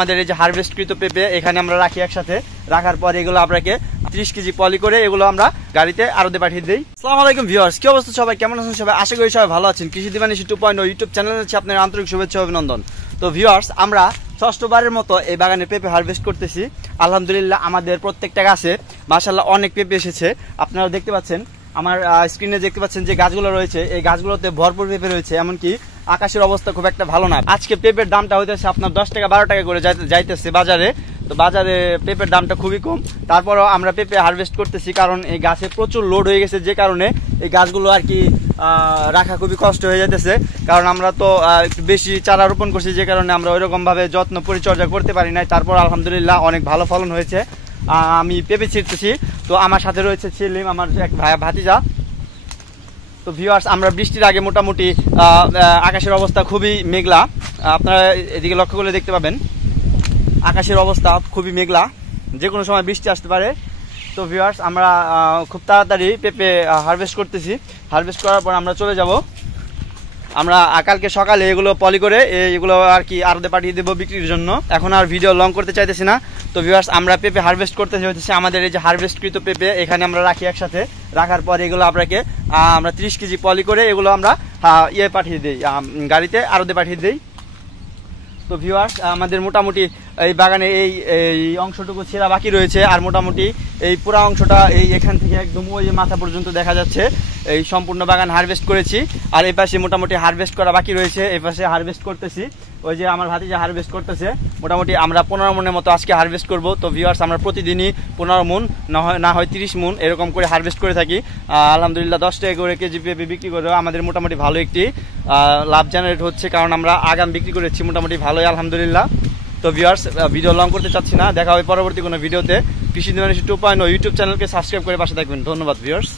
আমাদের এই যে হারভেস্টকৃত পেঁপে এখানে আমরা রাখি একসাথে, রাখার পর এগুলো আপনাকে 30 কেজি পলি করে এগুলো আমরা গাড়িতে আড়তে পাঠিয়ে দিই। আসসালামু আলাইকুম ভিউয়ার্স, কি অবস্থা সবাই, কেমন আছেন সবাই? আশা করি সবাই ভালো আছেন। কৃষি দিবানিশি 2.0 ইউটিউব চ্যানেলে হচ্ছে আপনার আন্তরিক শুভেচ্ছা অভিনন্দন। তো ভিউয়ার্স, আমরা ষষ্ঠবারের মতো এই বাগানে পেঁপে হারভেস্ট করতেছি। আলহামদুলিল্লাহ আমাদের প্রত্যেকটা গাছে মাশাআল্লাহ অনেক পেঁপে এসেছে। আপনারা দেখতে পাচ্ছেন, আমার স্ক্রিনে দেখতে পাচ্ছেন যে গাছগুলো রয়েছে, এই গাছগুলোতে ভরপুর পেঁপে রয়েছে। এমনকি আকাশের অবস্থা খুব একটা ভালো না। আজকে পেঁপের দামটা হইতেছে আপনার 10 টাকা 12 টাকা করে যাইতেছে বাজারে। তো বাজারে পেঁপের দামটা খুবই কম, তারপরও আমরা পেঁপে হারভেস্ট করতেছি কারণ এই গাছে প্রচুর লোড হয়ে গেছে, যে কারণে এই গাছগুলো আর কি রাখা খুবই কষ্ট হয়ে যাইতেছে। কারণ আমরা তো একটু বেশি চারা রোপণ করছি, যে কারণে আমরা ওইরকম ভাবে যত্ন পরিচর্যা করতে পারি নাই। তারপর আলহামদুলিল্লাহ অনেক ভালো ফলন হয়েছে। আমি পেঁপে ছিঁড়তেছি, তো আমার সাথে রয়েছে ছিলিম, আমার এক ভাতিজা। তো ভিউয়ার্স, আমরা বৃষ্টির আগে মোটামুটি আকাশের অবস্থা খুবই মেঘলা। আপনারা এদিকে লক্ষ্য করলে দেখতে পাবেন আকাশের অবস্থা খুবই মেঘলা, যে কোনো সময় বৃষ্টি আসতে পারে। তো ভিউয়ার্স, আমরা খুব তাড়াতাড়ি পেঁপে হারভেস্ট করতেছি। হারভেস্ট করার পর আমরা চলে যাব, আমরা কালকে সকালে এগুলো পলি করে এগুলো আর কি আড়তে পাঠিয়ে দেবো বিক্রির জন্য। এখন আর ভিডিও লং করতে চাইতেছি না। তো ভিউয়ার্স, আমরা পেঁপে হারভেস্ট করতে হচ্ছে আমাদের এই যে হারভেস্টকৃত পেঁপে এখানে আমরা রাখি একসাথে, রাখার পর এগুলো আপনাকে আমরা 30 কেজি পলি করে এগুলো আমরা পাঠিয়ে দিই, গাড়িতে আড়তে পাঠিয়ে দিই। তো ভিউয়ার্স, আমাদের মোটামুটি এই বাগানে এই অংশটুকু ছেঁড়া বাকি রয়েছে, আর মোটামুটি এই পুরা অংশটা এখান থেকে একদম ওই মাথা পর্যন্ত দেখা যাচ্ছে। এই সম্পূর্ণ বাগান হারভেস্ট করেছি, আর এই পাশে মোটামুটি হারভেস্ট করা বাকি রয়েছে। এই পাশে হারভেস্ট করতেছি, ওই যে আমার ভাতিজা হারভেস্ট করতেছে। মোটামুটি আমরা 15 মনের মতো আজকে হারভেস্ট করব। তো ভিউয়ার্স, আমরা প্রতিদিনই 15 মন না হয় 30 মন এরকম করে হারভেস্ট করে থাকি। আলহামদুলিল্লাহ 10 টাকা করে কেজি পেঁপে বিক্রি করেও আমাদের মোটামুটি ভালো একটি লাভ জেনারেট হচ্ছে, কারণ আমরা আগাম বিক্রি করেছি মোটামুটি ভালোই আলহামদুলিল্লাহ। তো ভিউয়ার্স, ভিডিও লং করতে চাচ্ছি না, দেখা হবে পরবর্তী কোনো ভিডিওতে। কৃষি দিবানিশি 2.0 ইউটিউব চ্যানেলকে সাবস্ক্রাইব করে পাশে থাকবেন। ধন্যবাদ ভিউয়ার্স।